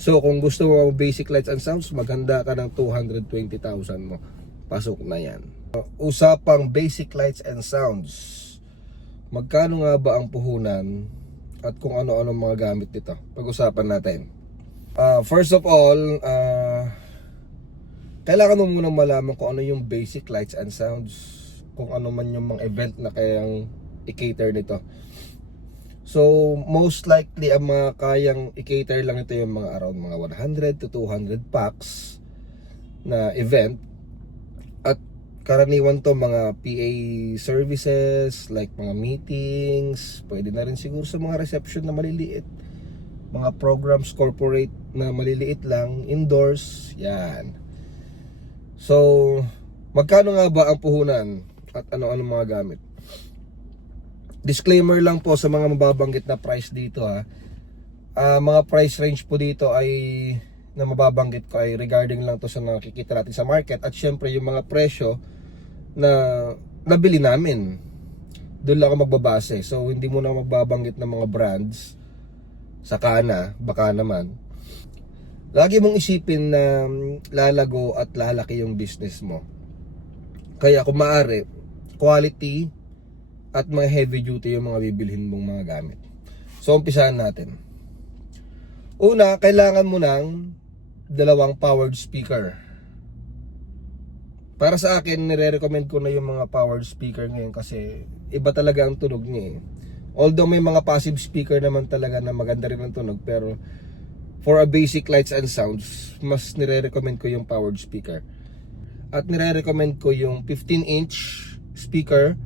So kung gusto mo basic lights and sounds, maghanda ka ng 220,000 mo. Pasok na yan. Usapang basic lights and sounds. Magkano nga ba ang puhunan at kung ano-ano mga gamit nito? Pag-usapan natin. First of all, kailangan mo munang malaman kung ano yung basic lights and sounds. Kung ano man yung mga event na kayang i-cater nito. So, most likely, ang mga kayang i-cater lang ito yung mga around mga 100 to 200 packs na event. At karaniwan to mga PA services, like mga meetings, pwede na rin siguro sa mga reception na maliliit. Mga programs corporate na maliliit lang, indoors, yan. So, magkano nga ba ang puhunan at ano-ano mga gamit? Disclaimer lang po sa mga mababanggit na price dito ha. Mga price range po dito ay na mababanggit ko ay regarding lang to sa nakikita natin sa market at syempre yung mga presyo na nabili namin. Doon lang ako magbabase. So hindi mo na magbabanggit ng mga brands sa kana, baka naman. Lagi mong isipin na lalago at lalaki yung business mo. Kaya kung maaari, quality at mga heavy duty yung mga bibilhin mong mga gamit. So umpisahan natin. Una, kailangan mo ng dalawang powered speaker. Para sa akin, nire-recommend ko na yung mga powered speaker ngayon kasi iba talaga ang tunog niya eh. Although may mga passive speaker naman talaga na maganda rin ang tunog, pero for a basic lights and sounds, mas nire-recommend ko yung powered speaker. At nire-recommend ko yung 15-inch speaker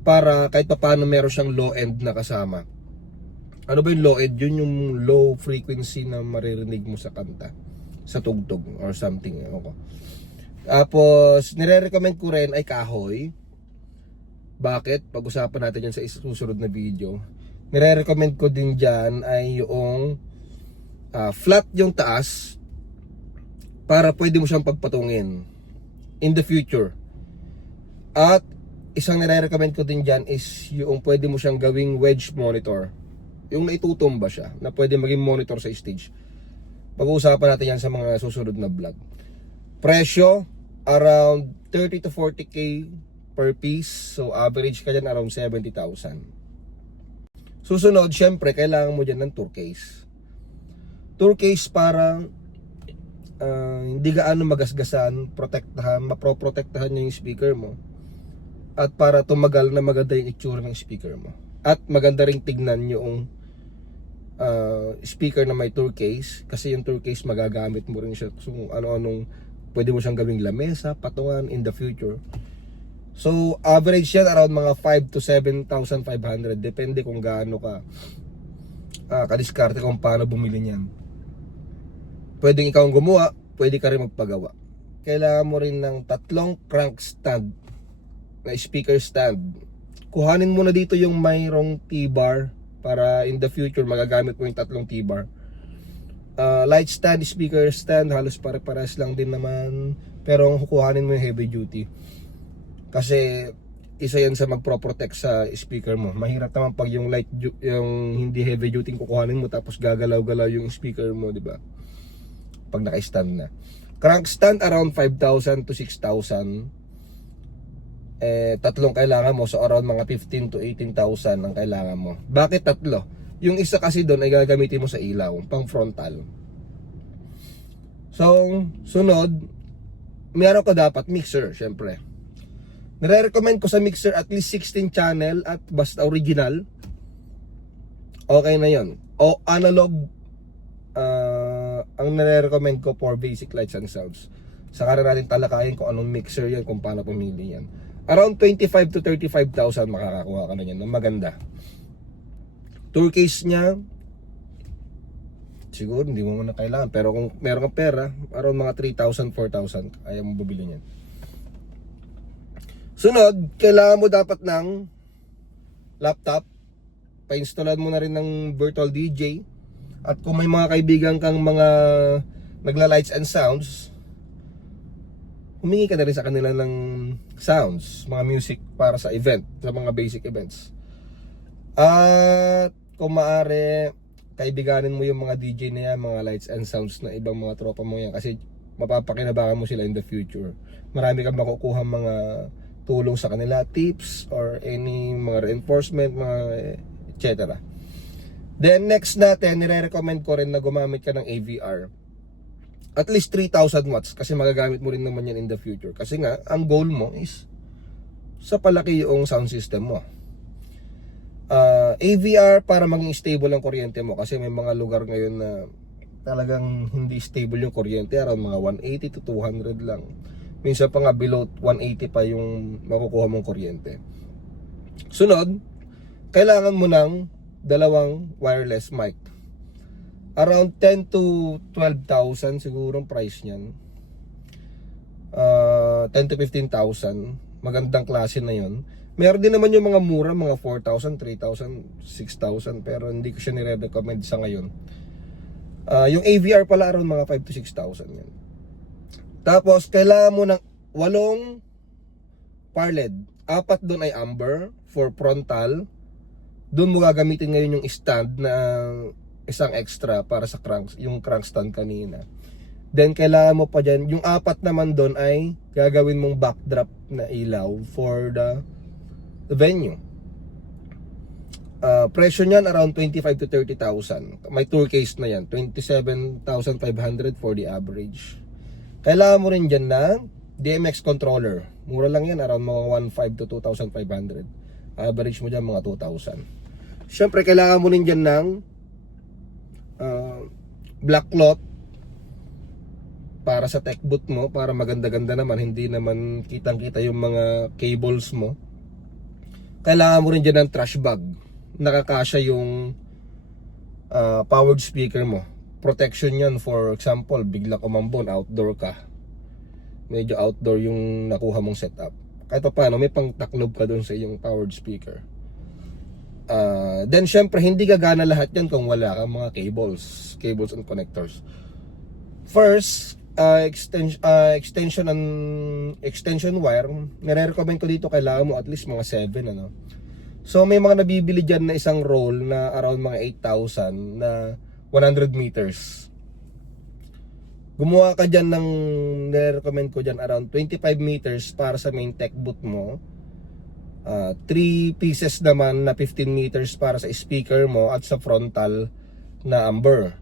para kahit pa paano meron siyang low end na kasama. Ano ba yung low end? Yun yung low frequency na maririnig mo sa kanta, sa tugtog or something. Okay. Tapos nire-recommend ko rin ay kahoy. Bakit? Pag-usapan natin yan sa susunod na video. Nire-recommend ko din dyan ay yung flat yung taas para pwede mo siyang pagpatungin in the future. At isang nire-recommend ko din dyan is yung pwede mo siyang gawing wedge monitor. Yung naitutumba siya, na pwede maging monitor sa stage. Pag-uusapan natin yan sa mga susunod na vlog. Presyo, around 30 to 40k per piece. So average ka dyan around 70,000. Susunod, syempre, kailangan mo dyan ng tour case. Tour case para hindi gaano magasgasan, protektahan, maproprotektahan niya yung speaker mo. At para tumagal na maganda yung itsura ng speaker mo. At maganda ring tignan yung speaker na may tour case. Kasi yung tour case magagamit mo rin siya. So ano-anong pwede mo siyang gawing lamesa, patungan in the future. So average yan around mga 5 to 7,500. Depende kung gaano ka kadiskarte kung paano bumili niyan. Pwedeng ikaw ang gumawa, pwede ka rin magpagawa. Kailangan mo rin ng 3 crank stand na speaker stand. Kuhanin mo na dito yung mayroong T-bar para in the future magagamit mo yung 3 T-bar. Light stand, speaker stand, halos pare-pares lang din naman. Pero kukuhanin mo yung heavy duty. Kasi isa yan sa magpro-protect sa speaker mo. Mahirap naman pag yung yung hindi heavy duty kukuhanin mo tapos gagalaw-galaw yung speaker mo, di ba? Pag naka-stand na. Crank stand around 5,000 to 6,000. 3 kailangan mo, so around mga 15 to 18,000 ang kailangan mo. Bakit 3? Yung isa kasi doon ay gagamitin mo sa ilaw, pang frontal. So, sunod, meron ka dapat mixer, syempre. Nire-recommend ko sa mixer at least 16 channel at basta original. Okay na yon. O analog, ang nire-recommend ko for basic lights and sounds. Saka na natin talakayin kung anong mixer yan, kung paano pumili yan. Around 25 to 35,000 makakakuha ka na yan ng maganda. Tour case niya, siguro hindi mo muna kailangan. Pero kung meron kang pera, around mga 3,000, 4,000, ayaw mo bubili niyan. Sunod, kailangan mo dapat ng laptop. Pa-installan mo na rin ng virtual DJ. At kung may mga kaibigan kang mga nagla-lights and sounds, humingi ka na rin sa kanila ng sounds, mga music para sa event, sa mga basic events. At kung maaari, kaibiganin mo yung mga DJ na yan, mga lights and sounds na ibang mga tropa mo yan, kasi mapapakinabangan mo sila in the future. Marami kang makukuha mga tulong sa kanila, tips or any mga reinforcement, mga etc. Then next natin, nire-recommend ko rin na gumamit ka ng AVR. At least 3,000 watts kasi magagamit mo rin naman yan in the future. Kasi nga, ang goal mo is sa palaki yung sound system mo. AVR para maging stable ang kuryente mo, kasi may mga lugar ngayon na talagang hindi stable yung kuryente, around mga 180 to 200 lang. Minsan pa nga below 180 pa yung makukuha mong kuryente. Sunod, kailangan mo ng dalawang wireless mic. Around 10 to 12,000 siguro ang price niyan. 10 to 15,000. Magandang klase na yun. Meron din naman yung mga mura, mga 4,000, 3,000, 6,000. Pero hindi ko siya nire-recommend sa ngayon. Yung AVR pala around mga 5 to 6,000 yan. Tapos kailangan mo ng 8 parled. 4 doon ay amber for frontal. Doon mo gagamitin ngayon yung stand na isang extra para sa yung crank stand kanina. Then kailangan mo pa dyan, yung 4 naman doon ay gagawin mong backdrop na ilaw for the venue. Presyo niyan around 25 to 30,000. May tour case na yan, 27,500 for the average. Kailangan mo rin dyan ng DMX controller. Mura lang yan, around mga 1,500 to 2,500. Average mo dyan mga 2,000. Siyempre kailangan mo rin dyan ng black cloth para sa tech boot mo, para maganda-ganda naman, hindi naman kitang-kita yung mga cables mo. Kailangan mo rin dyan ng trash bag. Nakakasya yung powered speaker mo. Protection yan, for example, bigla kumambon, outdoor ka. Medyo outdoor yung nakuha mong setup. Kahit pa paano, may pang taklob ka dun sa iyong powered speaker. Then syempre, hindi gagana lahat yan kung wala kang mga cables and connectors. First, extension wire, nire-recommend ko dito, kailangan mo at least mga 7, ano. So may mga nabibili dyan na isang roll na around mga 8,000 na 100 meters. Gumawa ka dyan ng, nire-recommend ko dyan, around 25 meters para sa main tech boot mo. 3 pieces naman na 15 meters para sa speaker mo at sa frontal na amber.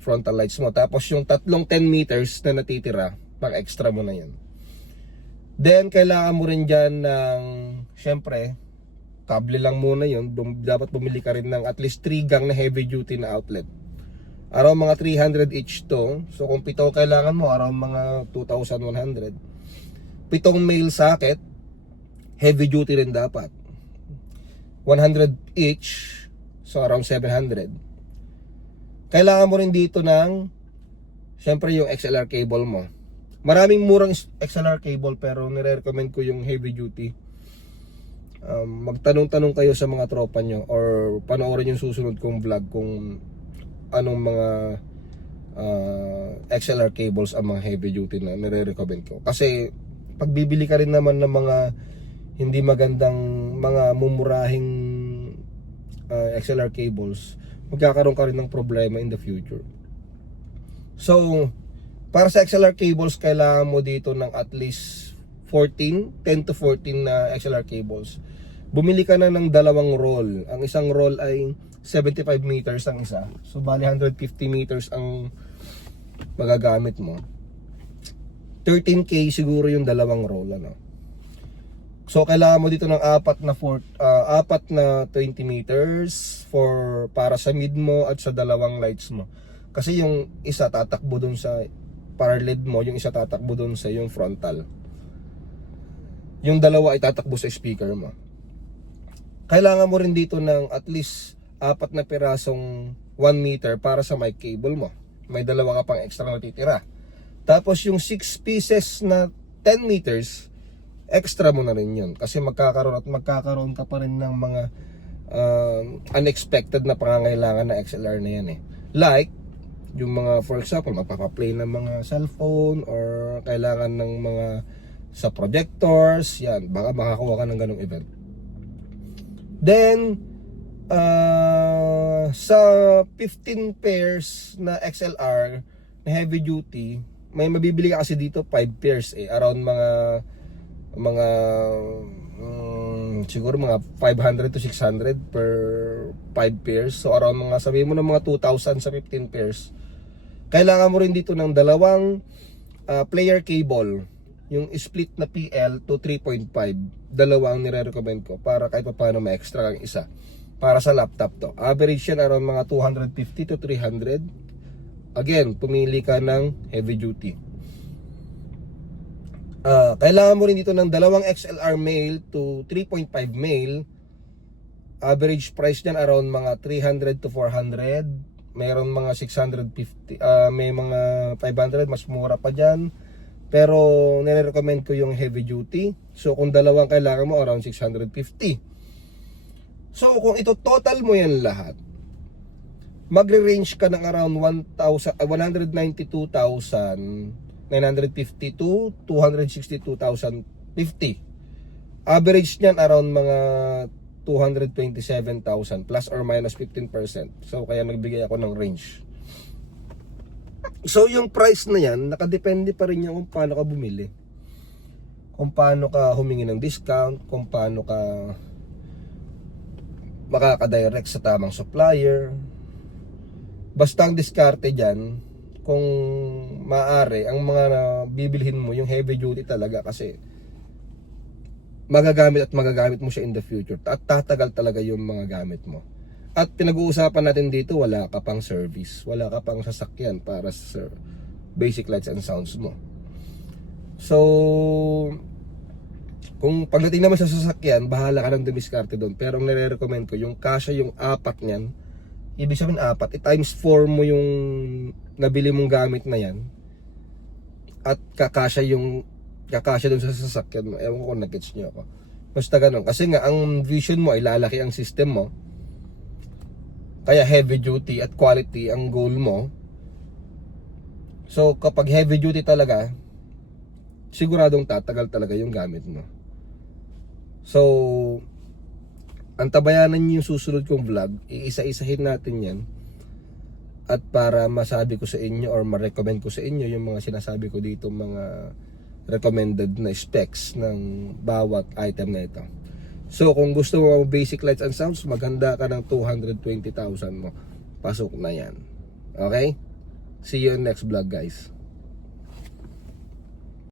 Frontal lights mo. Tapos yung tatlong 10 meters na natitira, pang extra mo na yan. Then kailangan mo rin dyan ng, syempre, kable lang muna yun. Dapat bumili ka rin ng at least 3 gang na heavy duty na outlet. Around mga 300 each to. So kung 7 kailangan mo, around mga 2,100. 7 male socket, heavy duty rin dapat. 100 each, so around 700. Kailangan mo rin dito ng, syempre yung XLR cable mo. Maraming murang XLR cable pero nire-recommend ko yung heavy duty. Magtanong-tanong kayo sa mga tropa nyo or panoorin yung susunod kong vlog kung anong mga XLR cables ang mga heavy duty na nire-recommend ko. Kasi pag bibili ka rin naman ng mga hindi magandang, mga mumurahing XLR cables, magkakaroon ka rin ng problema in the future. So para sa XLR cables, kailangan mo dito ng at least 10 to 14 na XLR cables. Bumili ka na ng 2 roll. Ang isang roll ay 75 meters ang isa. So bali 150 meters ang magagamit mo. 13K siguro yung 2 roll, ano. So kailangan mo dito ng 4 na 20 meters para sa mid mo at sa 2 lights mo. Kasi yung isa tatakbo dun sa parallel mo, yung isa tatakbo dun sa yung frontal. Yung 2 ay tatakbo sa speaker mo. Kailangan mo rin dito ng at least 4 na pirasong 1 meter para sa mic cable mo. May 2 ka pang extra na titira. Tapos yung 6 pieces na 10 meters, extra mo na rin yun. Kasi magkakaroon ka pa rin ng mga unexpected na pangangailangan na XLR na yan eh. Like, yung mga, for example, magpapaplay ng mga cellphone or kailangan ng mga sa projectors, yan, baka makakuha ka ng ganong event. Then, sa 15 pairs na XLR na heavy duty, may mabibili ka kasi dito 5 pairs around mga siguro mga 500 to 600 per 5 pairs. So around mga, sabihin mo ng mga 2,000 sa 15 pairs. Kailangan mo rin dito ng dalawang player cable, yung split na PL to 3.5. Dalawang nire-recommend ko para kahit paano ma-extra kang isa. Para sa laptop to. Average yan around mga 250 to 300. Again, pumili ka ng heavy duty. Kailangan mo rin dito ng dalawang XLR male to 3.5 male. Average price niyan around mga 300 to 400. Mayroon mga 650, may mga 500, mas mura pa dyan. Pero nire-recommend ko yung heavy duty. So kung dalawang kailangan mo, around 650. So kung ito total mo yan lahat, magre-range ka ng around 192,950 to 262,050. Average niyan around mga 227,000 plus or minus 15%. So kaya nagbigay ako ng range. So yung price na yan, nakadepende pa rin yan kung paano ka bumili. Kung paano ka humingi ng discount, kung paano ka makaka-direct sa tamang supplier. Basta ang diskarte dyan, kung maaari, ang mga bibilhin mo, yung heavy duty talaga kasi magagamit mo siya in the future at tatagal talaga yung mga gamit mo. At pinag-uusapan natin dito, wala ka pang service, wala ka pang sasakyan para sa basic lights and sounds mo. So kung pagdating naman sa sasakyan, bahala ka lang dumiskarte doon. Pero ang nire-recommend ko, yung kasya yung apat niyan, ibig sabihin apat, times 4 mo yung nabili mong gamit na yan at kakasya doon sa sasakyan mo. Ewan ko kung nag-gets nyo ako. Basta ganun. Kasi nga, ang vision mo ay lalaki ang system mo. Kaya heavy duty at quality ang goal mo. So, kapag heavy duty talaga, siguradong tatagal talaga yung gamit mo. So, antabayanan nyo yung susunod kong vlog. Iisa-isahin natin yan. At para masabi ko sa inyo or ma-recommend ko sa inyo yung mga sinasabi ko dito, mga recommended na specs ng bawat item na ito. So kung gusto mo basic lights and sounds, maghanda ka ng 220,000 mo. Pasok na yan. Okay? See you in next vlog, guys.